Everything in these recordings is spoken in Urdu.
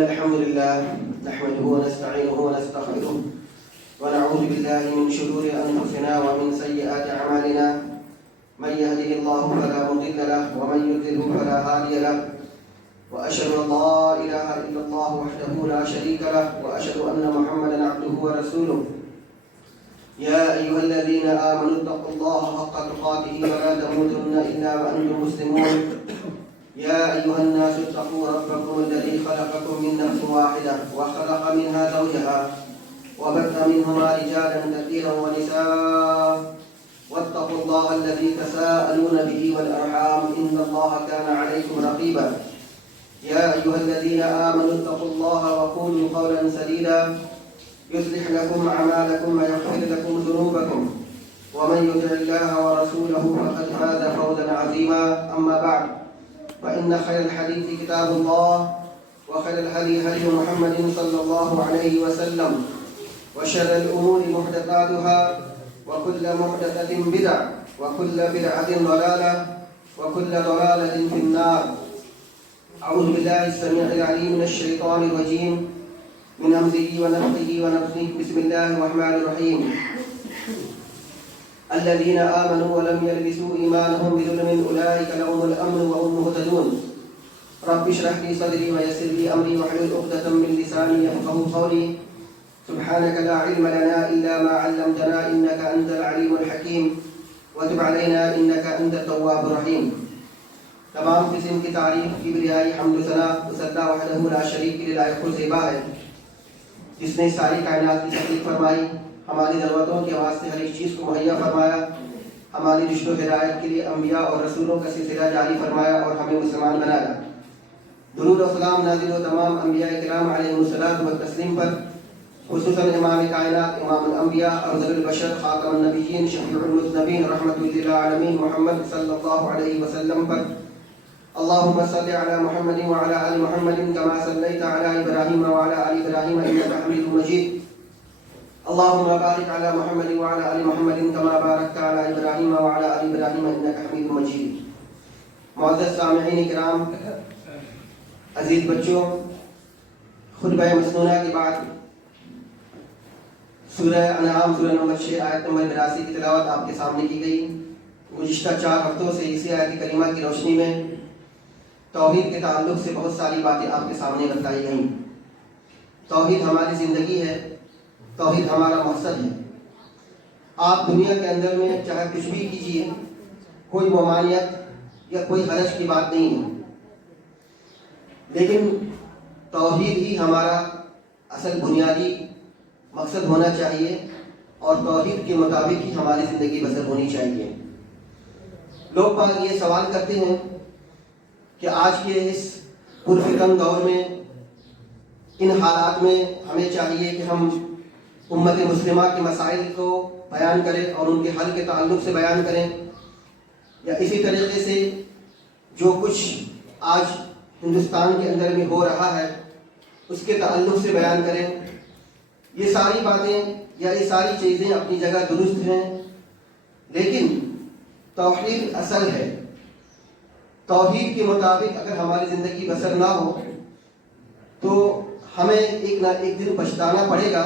الحمد لله نحمده ونستعينه ونستغفره ونعوذ بالله من شرور أنفسنا ومن سيئات أعمالنا من يهده الله فلا مضل له ومن يضلل فلا هادي له وأشهد أن لا إله إلا الله وحده لا شريك له وأشهد أن محمدا عبده ورسوله يا أيها الذين آمنوا اتقوا الله حق تقاته ولا تموتن إلا وأنتم مسلمون يا أيها الناس اتقوا ربكم الذي خلقكم من نفس واحدة وخلق منها زوجها وبث منهما رجالا كثيرا ونساء واتقوا الله الذي تساءلون به والأرحام إن الله كان عليكم رقيبا يا أيها الذين آمنوا اتقوا الله وقولوا قولا سديدا يصلح لكم أعمالكم ويغفر لكم ذنوبكم ومن يطع الله ورسوله فقد فاز فوزا عظيما أما بعد فإن خير الحديث كتاب الله وخير الهدي هدي محمد صلى الله عليه وسلم وشر الأمور محدثاتها وكل محدثة بدعة وكل بدعة ضلالة وكل ضلالة في النار. أعوذ بالله السميع العليم من الشيطان الرجيم من همزه ونفخه ونفثه. بسم الله الرحمن الرحيم. الذين آمنوا ولم يلبسوا إيمانهم بظلم أولئك لهم الأمن وهم مهتدون. رب اشرح لي صدري ويسر لي أمري واحلل عقدة من لساني يفقهوا قولي. سبحانك لا علم لنا إلا ما علمتنا إنك أنت العليم الحكيم وتب علينا إنك أنت التواب الرحيم. تمام قسم کی تعریف کبریائی حمد و ثنا اس اللہ وحدہ لا شریک کے لیے لائق و زیبا ہے جس نے ساری کائنات کی تخلیق فرمائی، ہماری ضرورتوں کے واسطے ہر ایک چیز کو مہیا فرمایا، ہماری رشت و ہدایت کے لیے انبیاء اور رسولوں کا سلسلہ جاری فرمایا اور ہمیں مسلمان بنایا. درود و سلام نازل و تمام انبیاء کرام علیہ الصلوۃ والتسلیم پر، خصوصاً امام کائنات، امام الانبیاء، افضل البشر، خاتم النبیین، شفیع المذنبین، رحمت للعالمین محمد صلی اللہ علیہ وسلم پر. اللهم صل على محمد وعلى آل محمد كما صليت على إبراهيم وعلى آل إبراهيم إنك حميد مجيد. اللهم بارك على محمد وعلى آل محمد كما باركت على إبراهيم وعلى آل إبراهيم إنك حميد مجيد. معزز سامعین کرام، عزیز بچوں، خطبہ مسنونہ کے بعد سورہ انعام سورہ نمبر 6 آیت نمبر 82 کی تلاوت آپ کے سامنے کی گئی. گزشتہ 4 ہفتوں سے اسی آیت کریمہ کی روشنی میں توحید کے تعلق سے بہت ساری باتیں آپ کے سامنے بتائی گئیں. توحید ہماری زندگی ہے، توحید ہمارا مقصد ہے. آپ دنیا کے اندر میں چاہے کچھ بھی کیجیے، کوئی ممانعت یا کوئی حرج کی بات نہیں ہے، لیکن توحید ہی ہمارا اصل بنیادی مقصد ہونا چاہیے اور توحید کے مطابق ہی ہماری زندگی بسر ہونی چاہیے. لوگ باگ یہ سوال کرتے ہیں کہ آج کے اس پرفتن دور میں، ان حالات میں ہمیں چاہیے کہ ہم امت مسلمہ کے مسائل کو بیان کریں اور ان کے حل کے تعلق سے بیان کریں، یا اسی طریقے سے جو کچھ آج ہندوستان کے اندر میں ہو رہا ہے اس کے تعلق سے بیان کریں. یہ ساری باتیں یا یہ ساری چیزیں اپنی جگہ درست ہیں، لیکن توحید اصل ہے. توحید کے مطابق اگر ہماری زندگی بسر نہ ہو تو ہمیں ایک نہ ایک دن پچھتانا پڑے گا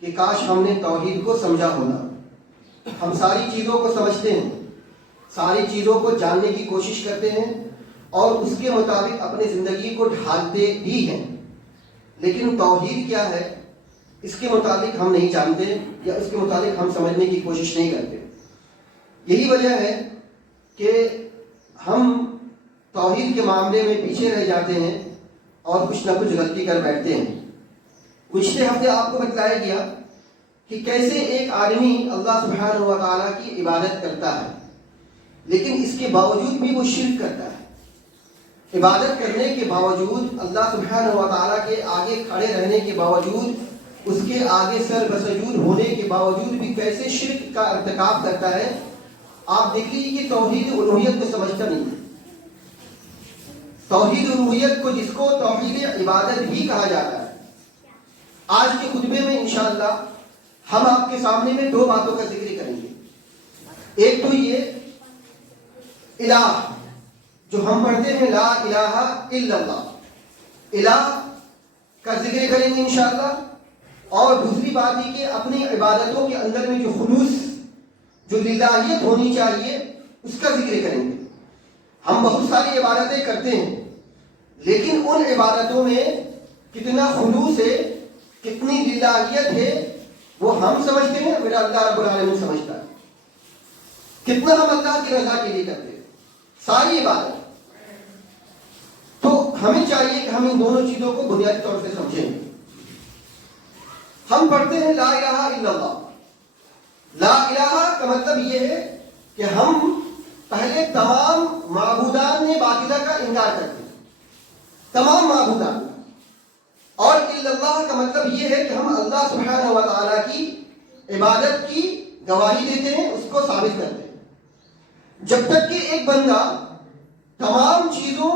کہ کاش ہم نے توحید کو سمجھا ہونا. ہم ساری چیزوں کو سمجھتے ہیں، ساری چیزوں کو جاننے کی کوشش کرتے ہیں اور اس کے مطابق اپنی زندگی کو ڈھالتے بھی ہیں، لیکن توحید کیا ہے اس کے مطابق ہم نہیں جانتے یا اس کے مطابق ہم سمجھنے کی کوشش نہیں کرتے. یہی وجہ ہے کہ ہم توحید کے معاملے میں پیچھے رہ جاتے ہیں اور کچھ نہ کچھ غلطی کر بیٹھتے ہیں. گزشتہ ہفتے آپ کو بتلایا گیا کہ کیسے ایک آدمی اللہ سبحانہ و تعالیٰ کی عبادت کرتا ہے لیکن اس کے باوجود بھی وہ شرک کرتا ہے. عبادت کرنے کے باوجود، اللہ سبحانہ و تعالیٰ کے آگے کھڑے رہنے کے باوجود، اس کے آگے سر بسجود ہونے کے باوجود بھی کیسے شرک کا ارتکاب کرتا ہے. آپ دیکھ لیجیے کہ توحید الوہیت کو سمجھتا نہیں ہے. توحید الوہیت کو، جس کو توحید عبادت بھی کہا جاتا ہے. آج کے خطبے میں انشاءاللہ ہم آپ کے سامنے میں 2 باتوں کا ذکر کریں گے. ایک تو یہ الہ جو ہم پڑھتے ہیں لا الہ الا اللہ. الہ کا ذکر کریں گے انشاءاللہ، اور دوسری بات یہ کہ اپنی عبادتوں کے اندر میں جو خلوص، جو للہیت ہونی چاہیے، اس کا ذکر کریں گے۔ ہم بہت ساری عبادتیں کرتے ہیں، لیکن ان عبادتوں میں کتنا خلوص ہے، کتنی للہیت ہے، وہ ہم سمجھتے ہیں، میرا اللہ رب العالمین سمجھتا ہے۔ کتنا ہم اللہ کی رضا کے لیے کرتے ہیں ساری عبادت۔ تو ہمیں چاہیے کہ ہم ان دونوں چیزوں کو بنیادی طور سے سمجھیں۔ ہم پڑھتے ہیں لا الہ الا اللہ۔ لا الہ کا مطلب یہ ہے کہ ہم پہلے تمام معبودان باطلہ کا انکار کرتے ہیں، تمام معبودان، اور الا اللہ کا مطلب یہ ہے کہ ہم اللہ سبحانہ و تعالیٰ کی عبادت کی گواہی دیتے ہیں، اس کو ثابت کرتے ہیں۔ جب تک کہ ایک بندہ تمام چیزوں،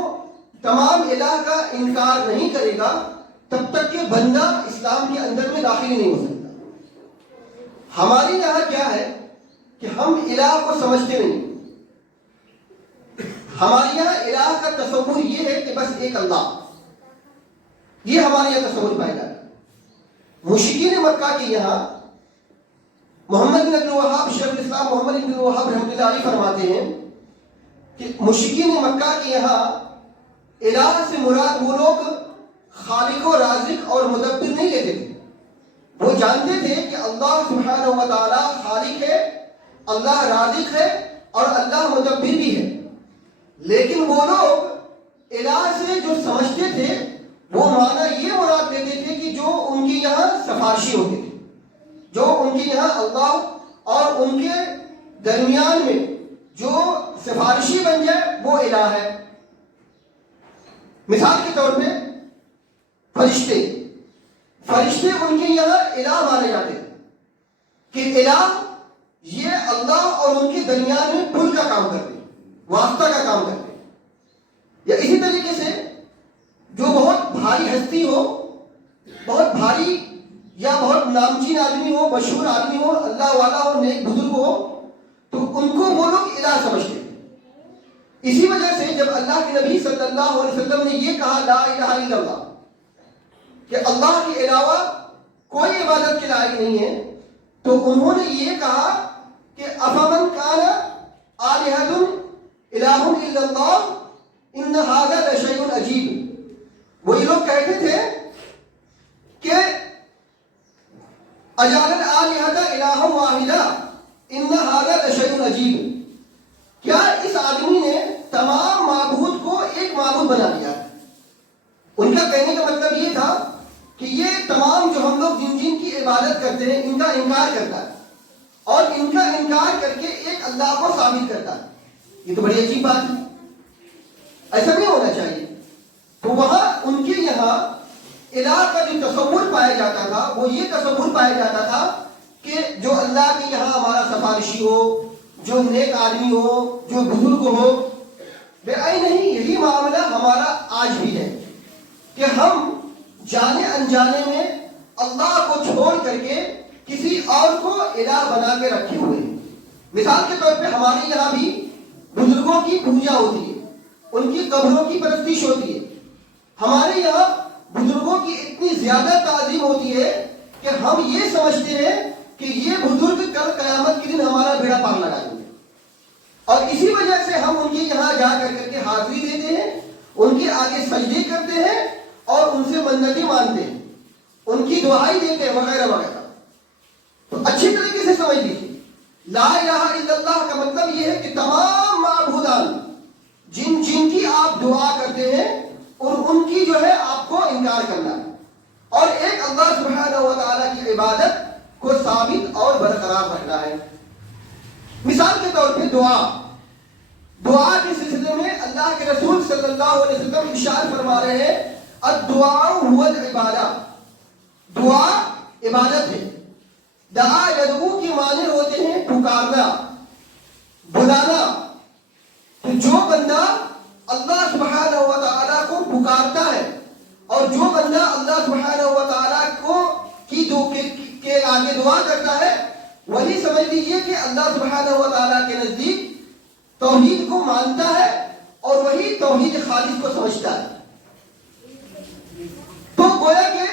تمام الہ کا انکار نہیں کرے گا، تب تک کہ بندہ اسلام کے اندر میں داخل نہیں ہو سکتا۔ ہمارے یہاں کیا ہے کہ ہم الہ کو سمجھتے نہیں۔ ہمارے یہاں الہ کا تصور یہ ہے کہ بس ایک اللہ، یہ ہمارے یہاں تصور پایا جاتا ہے۔ مشرکین مکہ کے یہاں محمد بن عبد الوہاب، شیخ الاسلام محمد بن عبد الوہاب رحمۃ اللہ علیہ فرماتے ہیں کہ مشرکین مکہ کے یہاں الہ سے مراد وہ لوگ خالق و رازق اور مدبر نہیں لیتے تھے۔ وہ جانتے تھے کہ اللہ سبحانہ و تعالی خالق ہے، اللہ رازق ہے، اور اللہ مدبر بھی ہے، لیکن وہ لوگ الہ سے جو سمجھتے تھے وہ معنی یہ مراد لیتے تھے کہ جو ان کے یہاں سفارشی ہوتے تھے، جو ان کے یہاں اللہ اور ان کے درمیان میں جو سفارشی بن جائے وہ الہ ہے۔ مثال کے طور پہ فرشتے ان کے یہاں الہ مانے جاتے ہیں کہ الہ یہ اللہ اور ان کے درمیان میں پل کا کام کرتے ہیں، واسطہ کا کام کرتے ہیں۔ یا اسی طریقے سے جو بہت بھاری ہستی ہو، بہت بھاری یا بہت نامچین آدمی ہو، مشہور آدمی ہو، اللہ والا ہو، نیک بزرگ ہو، تو ان کو وہ لوگ الہ سمجھتے ہیں۔ اسی وجہ سے جب اللہ کے نبی صلی اللہ علیہ وسلم نے یہ کہا لا الہ الا اللہ، کہ اللہ کے علاوہ کوئی عبادت کے لائق نہیں ہے، تو انہوں نے یہ کہا کہ افمن کان آلہۃ الہ الا اللہ ان ھذا لشیء عجیب۔ وہی لوگ کہتے تھے کہ اجعل الآلہۃ الہا واحدا ان ھذا لشیء عجیب، کیا اس آدمی نے تمام معبود کو ایک معبود بنا دیا؟ ان کا کہنے کا مطلب یہ تھا کہ یہ تمام جو ہم لوگ جن کی عبادت کرتے ہیں ان کا انکار کرتا ہے، اور ان کا انکار کر کے ایک اللہ کو ثابت کرتا ہے۔ یہ تو بڑی عجیب بات ہے، ایسا نہیں ہونا چاہیے۔ تو وہاں ان کے یہاں الہ کا جو تصور پایا جاتا تھا وہ یہ تصور پایا جاتا تھا کہ جو اللہ کے یہاں ہمارا سفارشی ہو، جو نیک آدمی ہو، جو بزرگ ہو۔ بے نہیں، یہی معاملہ ہمارا آج بھی ہے کہ ہم جانے انجانے میں اللہ کو چھوڑ کر کے کسی اور کو الہ بنا کے رکھے ہوئے ہیں۔ مثال کے طور پہ ہمارے یہاں بھی بزرگوں کی پوجا ہوتی ہے، ان کی قبروں کی پرستش ہوتی ہے۔ ہمارے یہاں بزرگوں کی اتنی زیادہ تعظیم ہوتی ہے کہ ہم یہ سمجھتے ہیں کہ یہ بزرگ کل قیامت کے دن ہمارا بیڑا پار لگائیں گے، اور اسی وجہ سے ہم ان کے یہاں جا کر کے حاضری دیتے ہیں، ان کے آگے سجدے کرتے ہیں اور ان سے منتیں مانتے ہیں، ان کی دعائی دیتے ہیں، وغیرہ وغیرہ۔ تو اچھی طریقے سے سمجھ لیجیے، لا الہ الا اللہ کا مطلب یہ ہے کہ تمام معبودان جن کی آپ دعا کرتے ہیں اور ان کی جو ہے آپ کو انکار کرنا ہے، اور ایک اللہ سبحانہ و تعالیٰ کی عبادت کو ثابت اور برقرار رکھنا ہے۔ مثال کے طور پہ دعا کے سلسلے میں اللہ کے رسول صلی اللہ علیہ وسلم ارشاد فرما رہے ہیں الدعاء هو العبادہ، دعا عبادت ہے۔ دعا یدعو کے معنی ہوتے ہیں پکارنا، بلانا۔ تو جو بندہ اللہ سبحانہ و تعالیٰ کو پکارتا ہے، اور جو بندہ اللہ سبحانہ و تعالیٰ کے آگے دعا کرتا ہے، وہی سمجھ لیجیے کہ اللہ سبحانہ و تعالیٰ کے نزدیک توحید کو مانتا ہے، اور وہی توحید خالص کو سمجھتا ہے۔ تو گویا کہ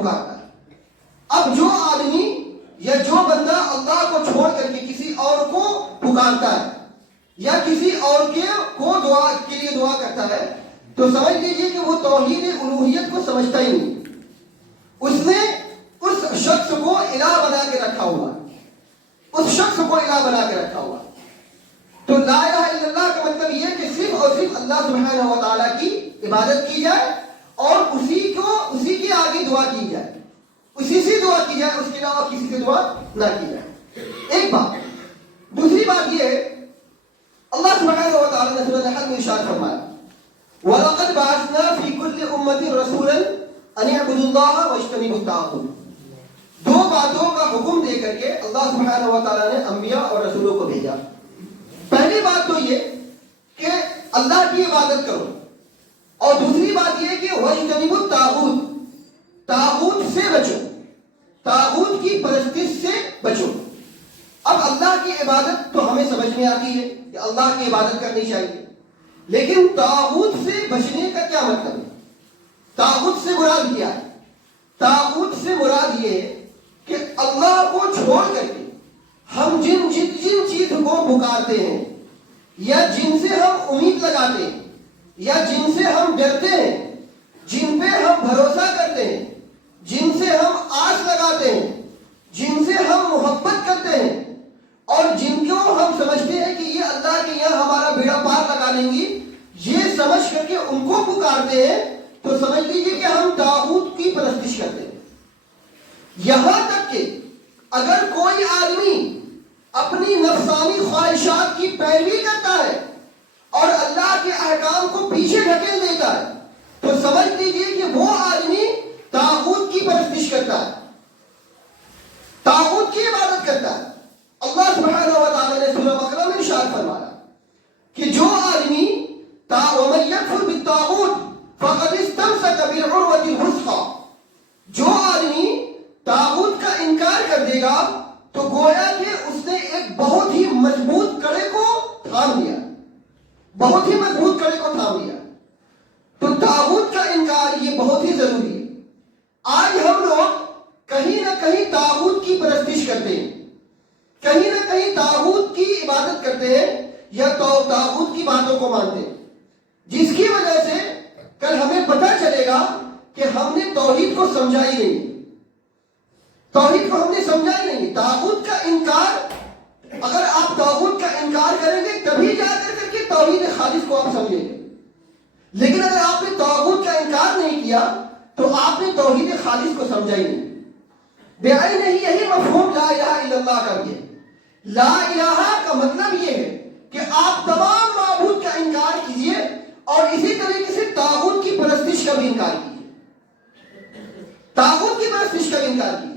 پکارتا ہے. اب جو آدمی یا جو بندہ اللہ کو چھوڑ کر کے کسی اور کو پکارتا ہے یا کسی اور کو دعا کے لیے دعا کرتا ہے تو سمجھ لیجیے کہ وہ توحید الوہیت کو سمجھتا ہی نہیں. اس نے اس شخص کو الہ بنا کے رکھا ہوا، اس شخص کو الہ بنا کے رکھا ہوا. تو لا الہ الا اللہ کا مطلب یہ کہ صرف اور صرف اللہ سبحانہ و تعالیٰ کی عبادت کی جائے اور اسی کے آگے دعا کی جائے، اسی سے دعا کی جائے، اس کے علاوہ کسی سے دعا نہ کی جائے. ایک بات. دوسری بات یہ ہے اللہ سبحانہ و تعالیٰ نے سورۃ النحل میں ارشاد فرمایا وَلَقَدْ بَعَثْنَا فِي كُلِّ أُمَّةٍ رَسُولًا أَنِ اعْبُدُوا اللَّهَ وَاجْتَنِبُوا الطَّاغُوتَ. دو باتوں کا حکم دے کر کے اللہ سبحانہ و تعالیٰ نے انبیاء اور رسولوں کو بھیجا. پہلی بات تو یہ کہ اللہ کی عبادت کرو اور دوسری بات یہ کہ وَاجْتَنِبُوا الطَّاغُوتَ، طاغوت سے بچو، طاغوت کی پرستش سے بچو. اب اللہ کی عبادت تو ہمیں سمجھ میں آتی ہے کہ اللہ کی عبادت کرنی چاہیے، لیکن طاغوت سے بچنے کا کیا مطلب ہے؟ طاغوت سے مراد کیا ہے؟ طاغوت سے مراد یہ ہے کہ اللہ کو چھوڑ کر کے ہم جن چیز کو پکارتے ہیں یا جن سے ہم امید لگاتے ہیں یا جن سے ہم ڈرتے ہیں، جن پہ ہم بھروسہ کرتے ہیں، جن سے ہم آس لگاتے ہیں، جن سے ہم محبت کرتے ہیں اور جن کو ہم سمجھتے ہیں کہ یہ اللہ کے یہاں ہمارا بیڑا پار لگا لیں گی، یہ سمجھ کر کے ان کو پکارتے ہیں تو سمجھ لیجیے کہ ہم طاغوت کی پرستش کرتے ہیں. یہاں تک کہ اگر کوئی آدمی اپنی نفسانی خواہشات کی پیروی کرتا ہے اور اللہ کے احکام کو پیچھے ڈھکیل دیتا ہے تو سمجھ لیجیے کہ وہ آدمی طاغوت کی پرستش کرتا ہے، طاغوت کی عبادت کرتا ہے. اللہ سبحانہ و تعالیٰ نے سورہ بقرہ میں ارشاد فرمایا کہ جو آدمی وَمَن يَكْفُرْ بِالطَّاغُوتِ فَقَدِ اسْتَمْسَكَ بِالْعُرْوَةِ الْوُثْقَىٰ، جو آدمی طاغوت کا انکار کر دے گا تو گویا کہ اس نے ایک بہت ہی مضبوط کڑے کو تھام لیا، بہت ہی مضبوط کڑے کو تھام لیا. تو طاغوت کا انکار یہ بہت ہی ضروری ہے. آج ہم لوگ کہیں نہ کہیں طاغوت کی پرستش کرتے ہیں، کہیں نہ کہیں طاغوت کی عبادت کرتے ہیں یا طاغوت کی باتوں کو مانتے ہیں، جس کی وجہ سے کل ہمیں پتہ چلے گا کہ ہم نے توحید کو سمجھا ہی نہیں، توحید کو ہم نے سمجھا ہی نہیں. طاغوت کا انکار، اگر آپ طاغوت کا انکار کریں گے تبھی جا کر کے توحید خالص کو آپ سمجھیں گے، لیکن اگر آپ نے طاغوت کا انکار نہیں کیا تو آپ نے توحید خالص کو سمجھا ہی نہیں. بعین نہیں، یہی مفہوم لا الہ الا اللہ کا بھی ہے. لا الہ کا مطلب یہ ہے کہ آپ تمام معبود کا انکار کیجئے اور اسی طریقے سے طاغوت کی پرستش کا بھی انکار کیجئے، طاغوت کی پرستش کا بھی انکار کیجئے،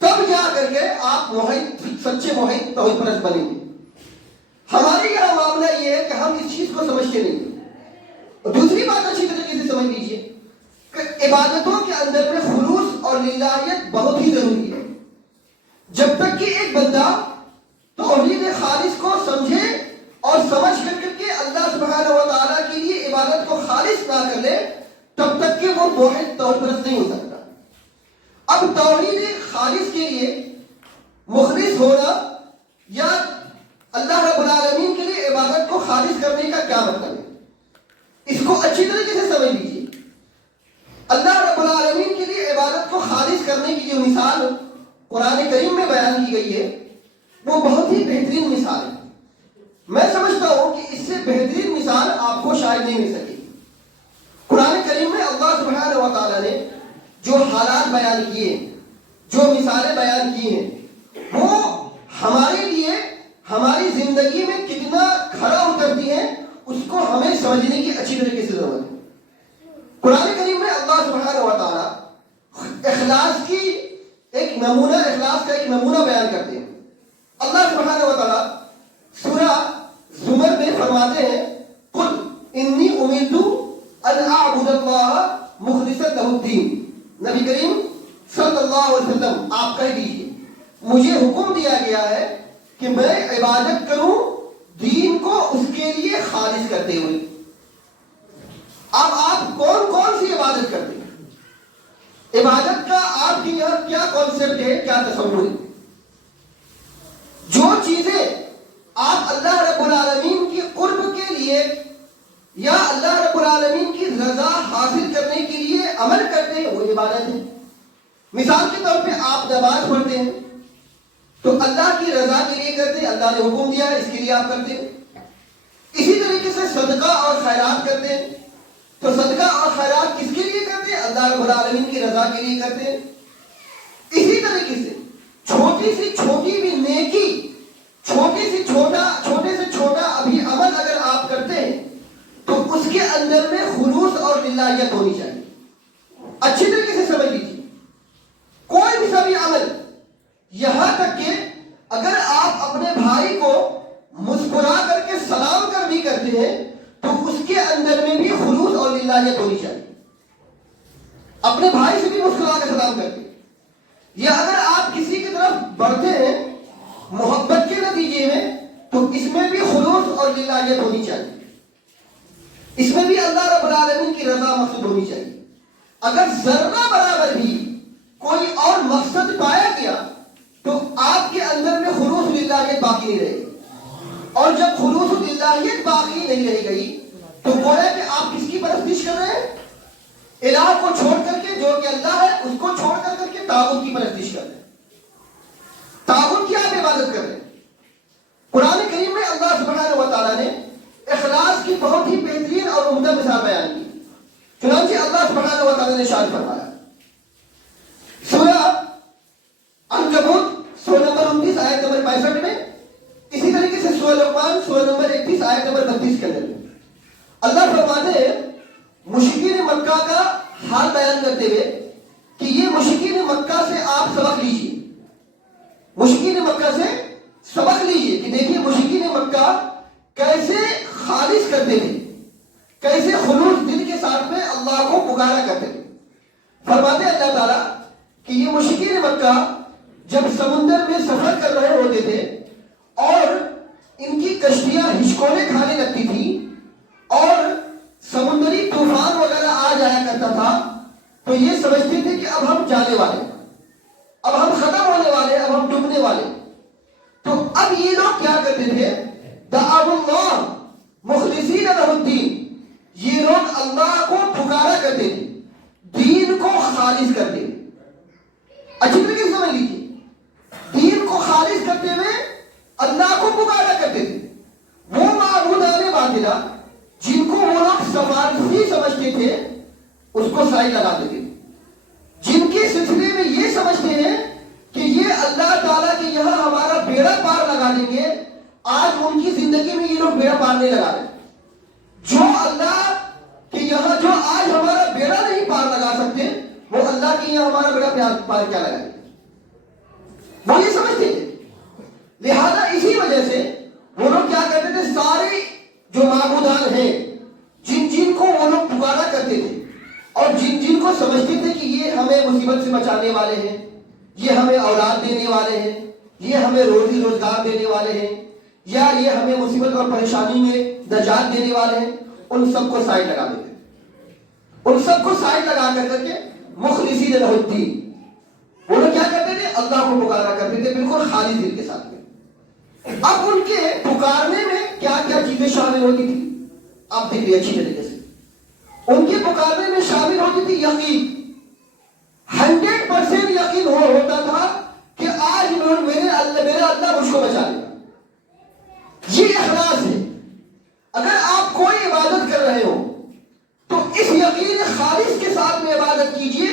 تب جا کر کے آپ موحد، سچے موحد، توحید پرست بنیں گے. ہمارے یہاں معاملہ یہ ہے کہ ہم اس چیز کو سمجھتے نہیں. اور دوسری بات اچھی طریقے سے سمجھ لیجئے کہ عبادتوں کے اندر میں خلوص اور للہیت بہت ہی ضروری ہے. جب تک کہ ایک بندہ توحید خالص کو سمجھے اور سمجھ کر کے اللہ سبحانہ و تعالیٰ کے لیے عبادت کو خالص نہ کر لے تب تک کہ وہ موحد توحید پرست نہیں ہو سکتا. اب توحید خالص کے لیے مخلص ہونا یا اللہ رب العالمین کے لیے عبادت کو خالص کرنے کا کیا مطلب ہے، اس کو اچھی طریقے سے سمجھ لیجیے. اللہ رب العالمین کے لیے عبادت کو خالص کرنے کی جو مثال قرآن کریم میں بیان کی گئی ہے وہ بہت ہی بہترین مثال ہے. میں سمجھتا ہوں کہ اس سے بہترین مثال آپ کو شاید نہیں مل سکے. قرآن کریم میں اللہ سبحانہ و تعالیٰ نے جو حالات بیان کیے، جو مثالیں بیان کی ہیں، وہ ہمارے لیے ہماری زندگی میں کتنا کھرا اترتی ہیں اس کو ہمیں سمجھنے کی اچھی طریقے سے ضرورت ہے. قرآن کریم میں اللہ سبحانہ و تعالیٰ اخلاص کی ایک نمونہ، اخلاص کا ایک نمونہ بیان کرتے ہیں. اللہ سبحانہ و تعالیٰ سورہ زمر میں فرماتے ہیں قل انی امیرت ان اعبد اللہ مخلصا لہ الدین. نبی کریم صلی اللہ علیہ وسلم آپ کہہ دیجیے مجھے حکم دیا گیا ہے کہ میں عبادت کروں دین کو اس کے لیے خالص کرتے ہوئے. اب آپ کون کون سی عبادت کرتے ہیں؟ عبادت کانسیپٹ ہے، کیا تصور ہے؟ جو چیزیں آپ اللہ رب العالمین کی قرب کے لیے یا اللہ رب العالمین کی رضا حاصل کرنے کے لیے عمل کرتے ہیں وہ عبادت ہے۔ مثال کے طور پہ آپ نماز پڑھتے ہیں تو اللہ کی رضا کے لیے کرتے ہیں، اللہ نے حکم دیا ہے اس کے لیے آپ کرتے ہیں۔ اسی طریقے سے صدقہ اور خیرات کرتے ہیں تو صدقہ اور خیرات کس کے لیے کرتے ہیں؟ اللہ رب العالمین کی رضا کے لیے کرتے ہیں۔ اسی طریقے سے چھوٹی سی چھوٹی بھی نیکی، چھوٹے سے چھوٹا ابھی عمل اگر آپ کرتے ہیں تو اس کے اندر میں خلوص اور للہیت ہونی چاہیے۔ اچھی طریقے سے سمجھ لیجیے، کوئی بھی سبھی عمل، یہاں تک کہ اگر آپ اپنے بھائی کو مسکرا کر کے سلام کر بھی کرتے ہیں تو اس کے اندر میں بھی خلوص اور للہیت ہونی چاہیے۔ اپنے بھائی سے بھی مسکرا کر سلام کرتے ہیں، یا اگر آپ کسی کی طرف بڑھتے ہیں محبت کے نتیجے میں تو اس میں بھی خلوص اور للہیت ہونی چاہیے، اس میں بھی اللہ رب العالمین کی رضا مقصود ہونی چاہیے۔ اگر ذرہ برابر بھی کوئی اور مقصد پایا گیا تو آپ کے اندر میں خلوص للہیت باقی نہیں رہے گی، اور جب خلوص للہیت باقی نہیں رہ گئی تو گویا کہ آپ کس کی پرستش کر رہے ہیں؟ الہ کو چھوڑ کر کے، جو کہ اللہ ہے اس کو چھوڑ کر کے طاغوت کی پرستش کر رہے ہیں، طاغوت کی آپ عبادت کر رہے ہیں۔ قرآن کریم میں اللہ سبحانہ و تعالیٰ نے اخلاص کی بہت ہی بہترین اور عمدہ مثال بیان کی۔ چنانچہ اللہ سبحانہ و تعالیٰ نے ارشاد فرمایا سورہ عنکبوت سورہ نمبر 29 آیت نمبر 65 میں، اسی طریقے سے سورہ لقمان سورہ نمبر 31 آیت نمبر 32 کے اندر اللہ فرماتے ہیں مشرکین مکہ کا حال بیان کرتے ہوئے کہ یہ مشرکین مکہ سے آپ سبق لیجئے، مشرکین مکہ سے سبق لیجئے کہ دیکھیے مشرکین مکہ کیسے خالص کرتے تھے، کیسے خلوص دل کے ساتھ میں اللہ کو پکارا کرتے تھے۔ فرماتے ہیں اللہ تعالیٰ کہ یہ مشرکین مکہ جب سمندر میں سفر کر رہے ہوتے تھے اور ان کی کشتیاں ہچکولے کھانے لگتی تھی اور سمندری طوفان وغیرہ آ جایا کرتا تھا تو یہ سمجھتے تھے کہ اب ہم جانے والے، اب ہم ختم ہونے والے، اب ہم ڈوبنے والے۔ تو اب یہ لوگ کیا کرتے تھے؟ دعوا اللہ مخلصین لہ الدین، یہ لوگ اللہ کو پکارا کرتے تھے، دین کو خالص کرتے تھے۔ اچھی طریقے سے سمجھ لیجیے، دین کو خالص کرتے ہوئے اللہ کو پکارا کرتے تھے۔ وہ معبودان باطلہ جن کو وہ لوگ سفارشی سمجھتے تھے اس کو سائی لگا دیتے تھے، جن کے سلسلے میں یہ سمجھتے ہیں کہ یہ اللہ تعالیٰ کے یہاں ہمارا بیڑا پار لگا دیں گے، آج ان کی زندگی میں یہ لوگ بیڑا پار نہیں لگا رہے۔ جو اللہ کے یہاں جو آج ہمارا بیڑا نہیں پار لگا سکتے وہ اللہ کے یہاں ہمارا بیڑا پار کیا لگا دیں؟ وہ یہ سمجھتے تھے۔ لہذا اسی وجہ سے وہ لوگ کیا کرتے تھے، سارے جو معبودان ہیں جن کو وہ لوگ پکارا کرتے تھے اور جن کو سمجھتے تھے کہ یہ ہمیں مصیبت سے بچانے والے ہیں، یہ ہمیں اولاد دینے والے ہیں، یہ ہمیں روزی روزگار دینے والے ہیں، یا یہ ہمیں مصیبت اور پریشانی میں نجات دینے والے ہیں، ان سب کو سائڈ لگا دیتے، ان سب کو سائڈ لگا کر کے مخلصین لہ الدین وہ لوگ کیا کرتے تھے؟ اللہ کو پکارا کرتے تھے بالکل خالص دل کے ساتھ میں۔ اب ان کے پکارنے میں کیا کیا چیزیں شامل ہوتی تھی آپ دیکھ لیے اچھی طریقے سے۔ ان کے پکارنے میں شامل ہوتی تھی یقین، 100% یقین ہوتا تھا کہ آج میرا اللہ مجھ کو بچا لے گا۔ یہ اخلاص ہے۔ اگر آپ کوئی عبادت کر رہے ہو تو اس یقین خالص کے ساتھ میں عبادت کیجئے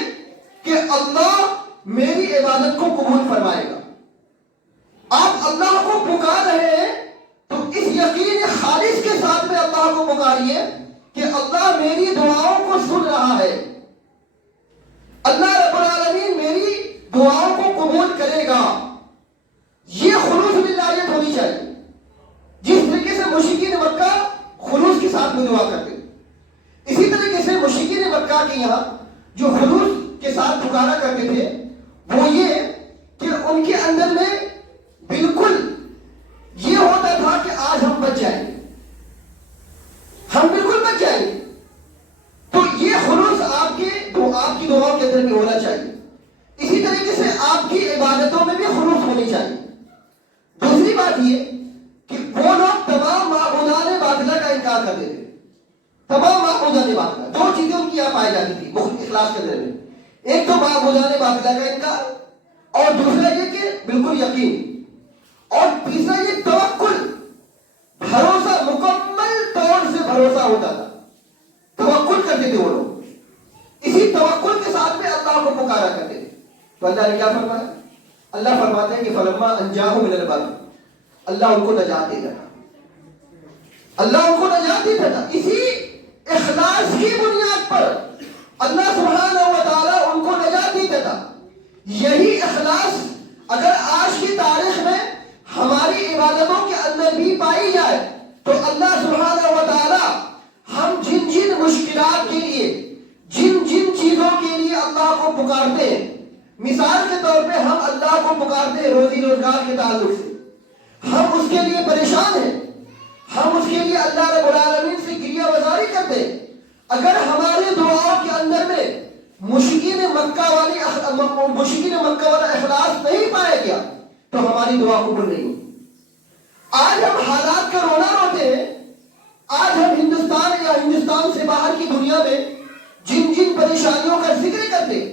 کہ اللہ میری عبادت کو قبول فرمائے گا۔ آپ اللہ کو پکار رہے ہیں تو اس یقین خالص کے ساتھ میں اللہ کو پکاریے کہ اللہ میری دعاؤں کو سن رہا ہے، اللہ رب العالمین میری دعاؤں کو قبول کرے گا۔ یہ خلوص للہیت ہونی چاہیے، جس طریقے سے مشرکین مکہ خلوص کے ساتھ میں دعا کرتے، اسی طریقے سے مشرکین مکہ کے یہاں جو خلوص کے ساتھ پکارا کرتے تھے وہ یہ کہ ان کے اندر میں بالکل یہ ہوتا تھا کہ آج ہم بچ جائیں گے، ہم بالکل بچ جائیں گے۔ تو یہ خلوص آپ کی دعاؤں کے اندر بھی ہونا چاہیے۔ اسی طریقے سے آپ کی عبادتوں میں بھی خلوص ہونی چاہیے. دوسری بات یہ کہ وہ لوگ تمام معبودان باطلہ کا انکار کرتے تھے. تمام معبودان باطلہ، دو چیزیں ان کی یہاں پائی جاتی تھی اخلاص کے اندر میں. ایک تو معبودان باطلہ کا انکار، اور دوسرا یہ کہ بالکل یقین، اور تیسرا یہ توکل، بھروسہ، مکمل طور سے بھروسہ ہوتا تھا. توکل کرتے تھے وہ لوگ، اسی توکل کے ساتھ میں اللہ کو پکارا کرتے تھے. تو اللہ نے کیا فرمایا؟ اللہ فرماتے ہیں کہ فلما انجاہم من البر، اللہ ان کو نجات دیتا تھا. اللہ ان کو نجات دیتا تھا. اسی اخلاص کی بنیاد پر اللہ سبحانہ و تعالیٰ ان کو نجات دیتا تھا. یہی اخلاص اگر آج کی تاریخ میں ہماری عبادتوں کے اندر بھی پائی جائے تو اللہ سبحانہ و تعالیٰ ہم جن جن مشکلات کے لیے، جن جن چیزوں کے لیے اللہ کو پکارتے ہیں، مثال کے طور پہ ہم اللہ کو پکارتے ہیں روزی روزگار کے تعلق سے، ہم اس کے لیے پریشان ہیں، ہم اس کے لیے اللہ رب العالمین سے گریہ وزاری کرتے ہیں. اگر ہماری دعاؤں کے اندر میں مشرکین مکہ والا اخلاص نہیں پایا گیا تو ہماری دعا قبول نہیں ہوگی. آج ہم حالات کا رونا روتے ہیں. آج ہم ہندوستان یا ہندوستان سے باہر کی دنیا میں جن جن پریشانیوں کا ذکر کرتے ہیں،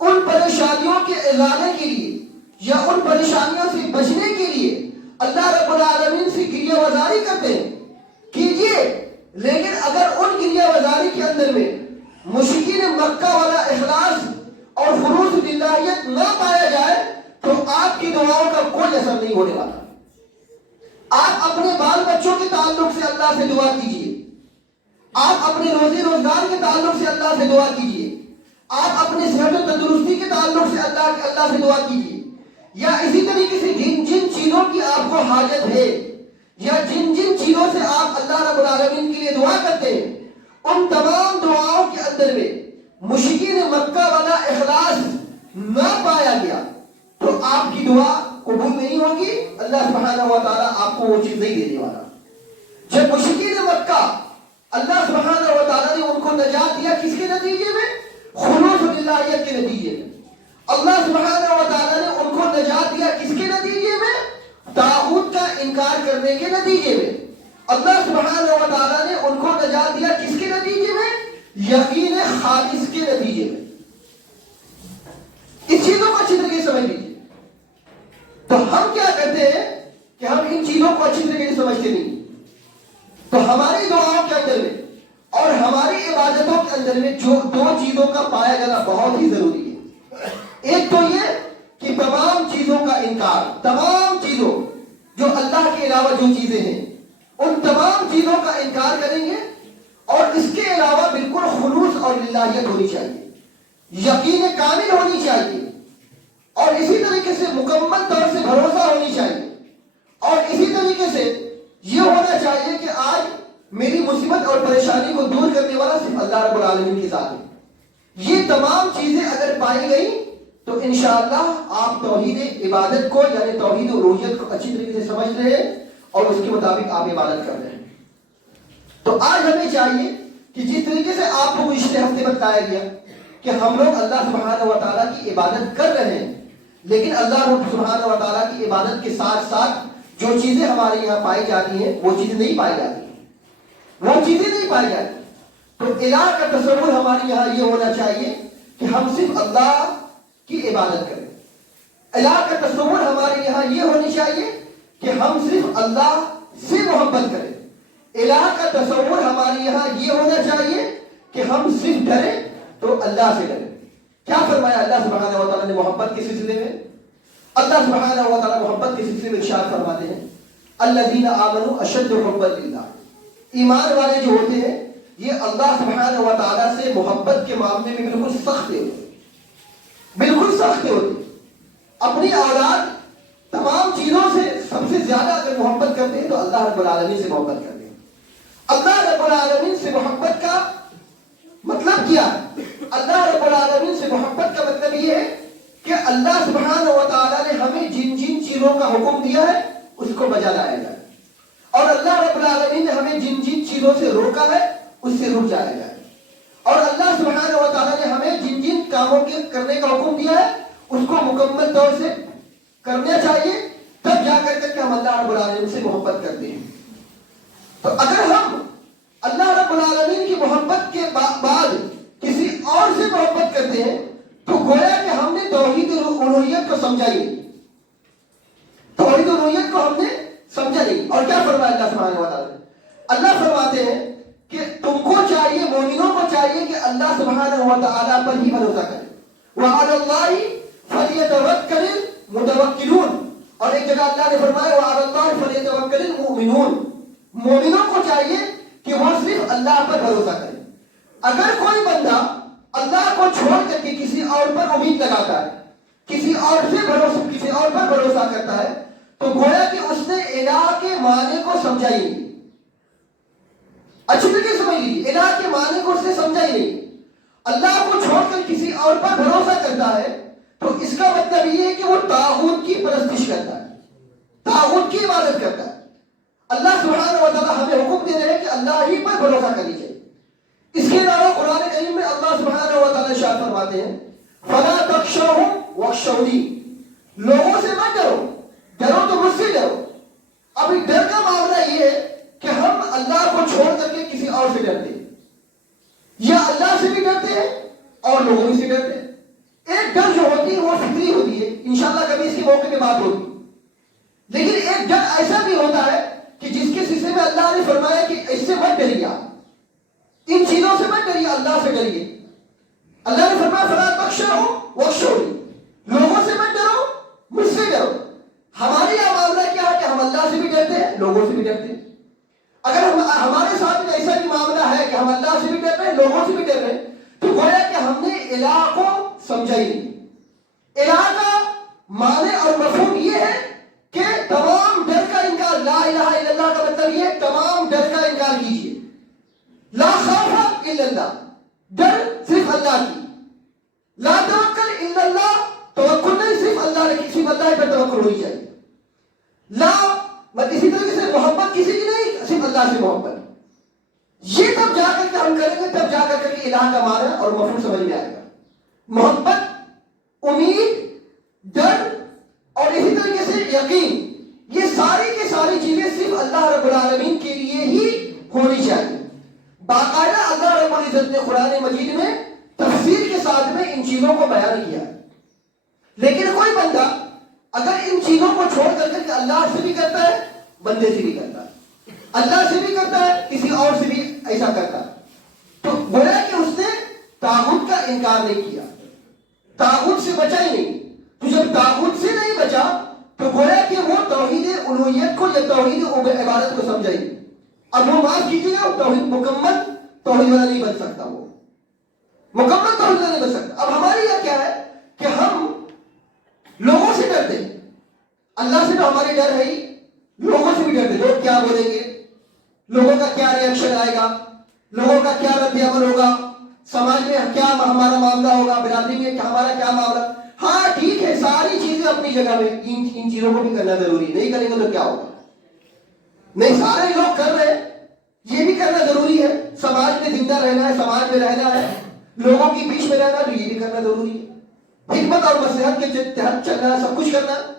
ان پریشانیوں کے ازالے کے لیے یا ان پریشانیوں سے بچنے کے لیے اللہ رب العالمین سے گریہ وزاری کرتے ہیں. کیجئے، لیکن اگر ان گریہ وزاری کے اندر میں مشرکین مکہ والا اخلاص اور خلوص للہیت نہ پایا جائے تو آپ کی دعاؤں کا کوئی اثر نہیں ہونے والا. آپ اپنے بال بچوں کے تعلق سے اللہ سے دعا کیجئے، آپ اپنے روزی روزگار کے تعلق سے اللہ سے دعا کیجئے، آپ اپنے صحت و تندرستی کے تعلق سے اللہ سے دعا کیجئے، یا اسی طریقے سے جن جن چیزوں کی آپ کو حاجت ہے یا جن جن چیزوں سے آپ اللہ رب العالمین کے لیے دعا کرتے ہیں، ان تمام دعاؤں کے اندر میں مشرکین مکہ والا اخلاص نہ پایا گیا تو آپ کی دعا قبول نہیں ہوگی. اللہ سبحانہ و تعالیٰ آپ کو وہ چیز نہیں دینے والا. جب مشرکین مکہ اللہ سبحانہ و تعالیٰ نے ان کو نجات دیا کس کے نتیجے میں؟ خلوص للہیت کے نتیجے میں. اللہ سبحانہ و تعالیٰ نے ان کو نجات دیا کس کے نتیجے میں؟ طاغوت کا انکار کرنے کے نتیجے میں. اللہ سبحانہ و تعالیٰ نے ان کو نجات دیا کس کے نتیجے میں؟ یقین خالص کے نتیجے میں. اس چیزوں کو اچھی طریقے سے سمجھ لیجیے. تو ہم کیا کرتے ہیں کہ ہم ان چیزوں کو اچھی طریقے سے سمجھتے نہیں. تو ہماری دعاؤں کے اندر میں اور ہماری عبادتوں کے اندر میں جو دو چیزوں کا پایا جانا بہت ہی ضروری ہے. ایک تو یہ کہ تمام چیزوں کا انکار، تمام چیزوں جو اللہ کے علاوہ جو چیزیں ہیں ان تمام چیزوں کا انکار کریں گے، اور اس کے علاوہ بالکل خلوص اور للہیت ہونی چاہیے، یقین کامل ہونی چاہیے، اور اسی طریقے سے مکمل طور سے بھروسہ ہونی چاہیے، اور اسی طریقے سے یہ ہونا چاہیے کہ آج میری مصیبت اور پریشانی کو دور کرنے والا صرف اللہ رب العالمین کی ذات ہے. یہ تمام چیزیں اگر پائی گئی تو انشاءاللہ آپ توحید عبادت کو یعنی توحید الوہیت کو اچھی طریقے سے سمجھ رہے ہیں اور اس کے مطابق آپ عبادت کر رہے ہیں. تو آج ہمیں چاہیے کہ جس طریقے سے آپ کو پچھلے ہفتے بتایا گیا کہ ہم لوگ اللہ سبحانہ و تعالیٰ کی عبادت کر رہے ہیں، لیکن اللہ سبحانہ و تعالیٰ کی عبادت کے ساتھ ساتھ جو چیزیں ہمارے یہاں پائی جاتی ہیں وہ چیزیں نہیں پائی جاتی، وہ چیزیں نہیں پائی جاتی. تو الہ کا تصور ہمارے یہاں یہ ہونا چاہیے کہ ہم صرف اللہ کی عبادت کریں. الہ کا تصور ہمارے یہاں یہ ہونی چاہیے کہ ہم صرف اللہ سے محبت کریں. الہ کا تصور ہمارے یہاں یہ ہونا چاہیے کہ ہم صرف ڈریں تو اللہ سے ڈریں. کیا فرمایا اللہ سبحانہ و تعالیٰ نے محبت کے سلسلے میں؟ اللہ سبحانہ و تعالیٰ محبت کے سلسلے میں ارشاد فرماتے ہیں الذین آمنوا اشد حبا للہ. ایمان والے جو ہوتے ہیں یہ اللہ سبحانہ و تعالیٰ سے محبت کے معاملے میں بالکل سخت ہوتے ہیں، بالکل سخت ہوتے ہیں. اپنی اولاد تمام چیزوں سے سب سے زیادہ اگر محبت کرتے ہیں تو اللہ رب العالمین سے محبت کرتے ہیں. اللہ رب العالمین سے محبت کا مطلب کیا ہے؟ اللہ رب العالمین سے محبت کا مطلب یہ ہے کہ اللہ سبحانہ و تعالیٰ نے ہمیں جن جن چیزوں کا حکم دیا ہے اس کو بجا لایا جائے، اور اللہ رب العالمین نے ہمیں جن جن چیزوں سے روکا ہے اس سے رک جایا جائے، اور اللہ سبحانہ و تعالیٰ نے ہمیں جن جن کاموں کے کرنے کا حکم دیا ہے اس کو مکمل طور سے کرنا چاہیے، تب جا کر کے ہم اللہ رب العالمین سے محبت کرتے ہیں۔ تو اگر ہم اللہ رب العالمین کی محبت کے بعد کسی اور سے محبت کرتے ہیں تو گویا کہ ہم نے توحید الوہیت کو سمجھا ہی نہیں، توحید الوہیت کو ہم نے سمجھا نہیں۔ اور کیا فرمایا اللہ سبحانہ و تعالیٰ؟ اللہ فرماتے ہیں کہ تم کو چاہیے، مومنوں کو چاہیے کہ اللہ سبحانہ و تعالیٰ پر ہی بھروسہ کرے، وعلی اللہ فلیتوکل المتوکلون، اور ایک جگہ اللہ نے فرمایا وعلی اللہ فلیتوکل المؤمنون، مومنوں کو چاہیے کہ وہ صرف اللہ پر بھروسہ کرے۔ اگر کوئی بندہ اللہ کو چھوڑ کر کے کسی اور پر امید لگاتا ہے، کسی اور پر بھروسہ کرتا ہے، تو گویا کہ اس نے الہ کے معنی کو سمجھا ہی نہیں۔ اچھی طریقے سمجھ لیجیے، الہ کے معنی کو اس نے سمجھا ہی نہیں۔ اللہ کو چھوڑ کر کسی اور پر بھروسہ کرتا ہے تو اس کا مطلب یہ ہے کہ وہ طاغوت کی پرستش کرتا ہے، طاغوت کی عبادت کرتا ہے۔ اللہ سبحانہ و تعالیٰ ہمیں حکم دے رہے ہیں کہ اللہ ہی پر بھروسہ کرنی چاہیے۔ اس کے علاوہ قرآن کریم میں اللہ سبحانہ و تعالیٰ ارشاد فرماتے ہیں فَلَا تَخْشَوْهُمْ وَاخْشَوْنِي، لوگوں سے مت ڈرو، ڈرو تو مجھ سے ڈرو۔ اب ڈر کا معاملہ یہ ہے کہ ہم اللہ کو چھوڑ کر کے کسی اور سے ڈرتے ہیں، یا اللہ سے بھی ڈرتے ہیں اور لوگوں سے ڈرتے ہیں۔ ایک ڈر جو ہوتی ہے وہ فطری ہوتی ہے، انشاءاللہ کبھی اس کے موقع پہ بات ہوگی، لیکن ایک ڈر ایسا بھی ہوتا ہے کہ جس کے سلسلے میں اللہ نے فرمایا کہ اس سے مت ڈریے، آپ ان چیزوں سے مت ڈریے، اللہ سے ڈریے۔ اللہ نے فرمایا فَلَا تَخْشَوْهُمْ وَاخْشَوْنِي، لوگوں سے مت ڈرو، مجھ سے ڈرو۔ ہمارے یہاں معاملہ کیا ہے کہ ہم اللہ سے بھی ڈرتے ہیں، لوگوں سے بھی ڈرتے ہیں۔ اگر ہمارے ساتھ میں ایسا بھی معاملہ ہے کہ ہم اللہ سے بھی ڈر رہے ہیں، لوگوں سے بھی ڈر رہے ہیں، تو گویا کہ ہم نے الہ کو سمجھا ہی نہیں۔ الہ کا معنی اور مفہوم یہ ہے کہ تمام ڈر کا انکار، لا الہ الا اللہ کا مطلب یہ ہے تمام ڈر کا انکار کیجیے۔ لا خوف الا اللہ، ڈر صرف اللہ کی۔ لا توکل الا اللہ، توکل نہیں، صرف اللہ نے، صرف اللہ پر توکل ہونی چاہیے۔ لا اسی طریقے سے محبت کسی کی نہیں، صرف اللہ سے محبت۔ یہ تب جا کر کے ہم کریں گے، تب جا کر کے الہ کا معنی اور مفہوم سمجھ میں آئے گا۔ محبت، امید، ڈر اور اسی طریقے سے یقین، یہ ساری کی ساری چیزیں صرف اللہ رب العالمین کے لیے ہی ہونی چاہیے۔ باقاعدہ اللہ رب العزت نے قرآن مجید میں تفسیر کے ساتھ میں ان چیزوں کو بیان کیا ہے۔ لیکن کوئی بندہ اگر ان چیزوں کو چھوڑ کر کے اللہ سے بھی کرتا ہے، بندے سے بھی کرتا ہے، اللہ سے بھی کرتا ہے، کسی اور سے بھی ایسا کرتا ہے، تو گویا کہ اس نے طاغوت کا انکار نہیں کیا، طاغوت سے بچا ہی نہیں۔ تو جب طاغوت سے نہیں بچا تو گویا کہ وہ توحید الوہیت کو یا توحید عبادت کو سمجھا ہی۔ اب وہ معاف کیجیے گا، توحید مکمل توحید والا نہیں بن سکتا، وہ مکمل توحید والا نہیں بن سکتا۔ اب ہماری یہ کیا ہے کہ ہم لوگوں سے ڈرتے ہیں، اللہ سے تو ہمارے ڈر ہے ہی، لوگوں سے بھی ڈرتے، لوگ کیا بولیں گے، لوگوں کا کیا ریئیکشن آئے گا، لوگوں کا کیا رد عمل ہوگا، سماج میں کیا ہمارا معاملہ ہوگا، برادری میں ہمارا کیا معاملہ۔ ہاں ٹھیک ہے، ساری چیزیں اپنی جگہ میں، ان چیزوں کو بھی کرنا ضروری، نہیں کریں گے تو کیا ہوگا؟ نہیں، سارے لوگ کر رہے ہیں، یہ بھی کرنا ضروری ہے۔ سماج میں زندہ رہنا ہے، سماج میں رہنا ہے، لوگوں کے بیچ میں رہنا، تو یہ بھی کرنا ضروری ہے۔ حکمت اور مصلحت کے تحت چلنا ہے، سب کچھ کرنا ہے،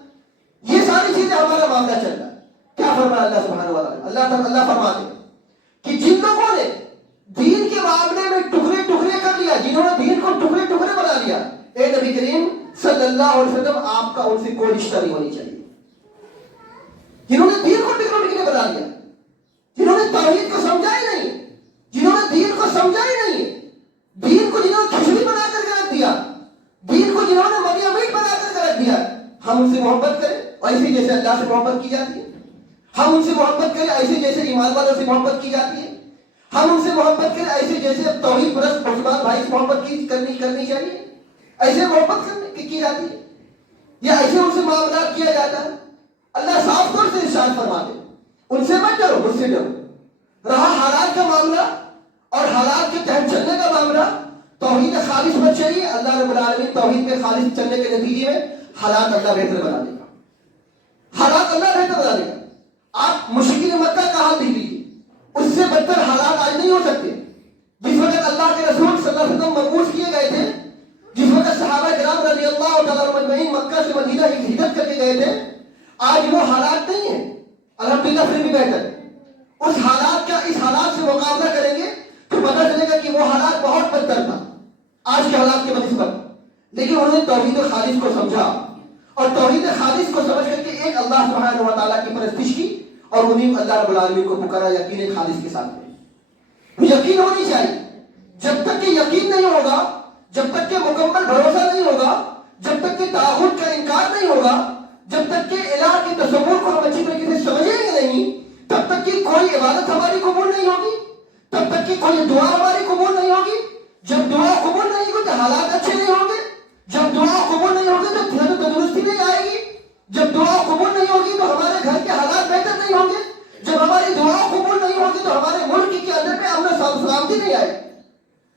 یہ ساری چیزیں ہمارا معاملہ چل رہا ہے۔ کیا فرمایا اللہ سبحانہ و تعالیٰ؟ اللہ فرماتے ہیں کہ جن لوگوں نے دین کے معاملے میں ٹکڑے ٹکڑے کر لیا، جنہوں نے دین کو ٹکڑے ٹکڑے بنا لیا، اے نبی کریم صلی اللہ علیہ وسلم، آپ کا ان سے کوئی رشتہ نہیں ہونی چاہیے۔ جنہوں نے دین کو ٹکڑے ٹکڑے بنا لیا، جنہوں نے توحید کو سمجھا ہی نہیں، جنہوں نے دین کو سمجھا ہی نہیں، دین کو جنہوں نے کھچڑی بنا کر کے رکھ دیا، دین کو جنہوں نے مریم میٹ بنا کر کے رکھ دیا، ہم ان سے محبت کریں ایسے جیسے اللہ سے محبت کی جاتی ہے، ہم ان سے محبت کریں ایسے جیسے ایمان والوں سے محبت کی جاتی ہے، ہم ان سے محبت کریں ایسے جیسے توحید پرست مسلمان بھائی سے محبت کرنی چاہیے، ایسے محبت کی جاتی ہے، یا ایسے ان سے معاملات کیا جاتا ہے؟ اللہ صاف طور سے ارشاد فرماتے ہیں ان سے مت ڈرو، مجھ سے ڈرو۔ رہا حالات کا معاملہ اور حالات کے تحت چلنے کا معاملہ، توحید خالص پر چاہیے، اللہ رب العالمین توحید پہ خالص چلنے کے نتیجے میں حالات اللہ بہتر بنا دے گا، حالات اللہ بہتر بنا دے گا۔ آپ مشرکین مکہ کا حال دیکھ لیجیے، اس سے بدتر حالات آج نہیں ہو سکتے۔ جس وقت اللہ کے رسول صلی اللہ علیہ وسلم مبعوث کیے گئے تھے، جس وقت صحابہ کرام رضی اللہ تعالیٰ عنہم آج کے حالات کے بنسبت، لیکن انہوں نے توحید خالص کو سمجھا اور توحید خالص کو سمجھ کر کے ایک اللہ سبحانہ و تعالیٰ کی پرستش کی اور انہیں اللہ رب العالمین کو پکارا یقین خالص کے ساتھ میں۔ یقین ہونی چاہیے، جب تک کہ یقین نہیں ہوگا، جب تک کہ مکمل بھروسہ نہیں ہوگا، جب تک کہ تعہد کا انکار نہیں ہوگا، جب تک کہ الہ کے تصور کو ہم اچھی طریقے سے سمجھیں گے نہیں، تب تک کہ کوئی عبادت ہماری قبول نہیں ہوگی، تب تک کہ کوئی دعا ہماری قبول نہیں ہوگی۔ جب دعا قبول نہیں ہوگی تو حالات اچھے نہیں ہوں گے، جب دعا قبول نہیں ہوگی تو صحت و تندرستی نہیں آئے گی، جب دعا قبول نہیں ہوگی تو ہمارے گھر کے حالات بہتر نہیں ہوں گے، جب ہماری دعا قبول نہیں ہوگی تو ہمارے ملک کے اندر پہ امن و سلامتی نہیں آئے گی۔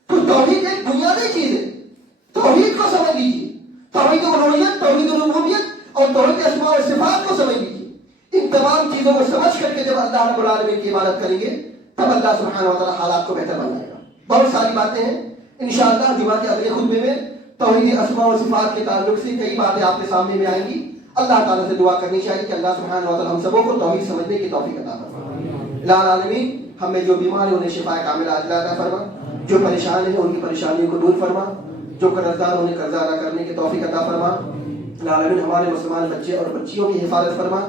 تو توحید ایک بنیادی چیز ہے، توحید کو سمجھ لیجیے، توحید الوہیت، توحید ربوبیت اور توحید اسماء و صفات کو سمجھ لیجیے۔ ان تمام چیزوں کو سمجھ کر کے جب اللہ رب العالمین کی عبادت کریں گے تب اللہ سبحانہ و تعالیٰ حالات کو بہتر بنائے گا۔ بہت ساری باتیں ہیں، انشاءاللہ جمعہ کے اگلے خطبے میں توحید اسماء و صفات کے تعلق سے کئی باتیں آپ کے سامنے میں آئیں گی۔ اللہ تعالیٰ سے دعا کرنی چاہیے کہ اللہ سبحانہ و تعالیٰ ہم سبوں کو توحید سمجھنے کی توفیق عطا فرمائے۔ الہ العالمین ہمیں جو بیمار ہیں انہیں شفا کاملہ عاجلہ عطا فرما، جو پریشان ہیں ان کی پریشانیوں کو دور فرما، جو قرضدار انہیں قرض ادا کرنے کی توفیق عطا فرما۔ الہ العالمین ہمارے مسلمان بچے اور بچیوں کی حفاظت فرما۔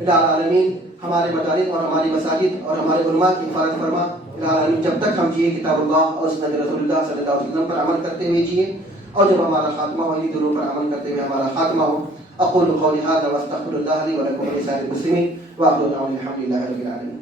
الہ العالمین ہمارے مدارس اور ہماری مساجد اور ہمارے علماء کی حفاظت فرما۔ الہ العالمین جب تک ہم جیے کتاب اللہ اور سنت رسول اللہ صلی اللہ علیہ وسلم پر عمل کرتے ہوئے جیے، اور جب ہمارا خاتمہ ہو انہی دنوں پر عمل کرتے ہوئے ہمارا خاتمہ ہو۔ اقول قولی ھذا واستغفر اللہ لی ولکم ولسائر المسلمین وآخر دعوانا الحمد للہ رب العالمین۔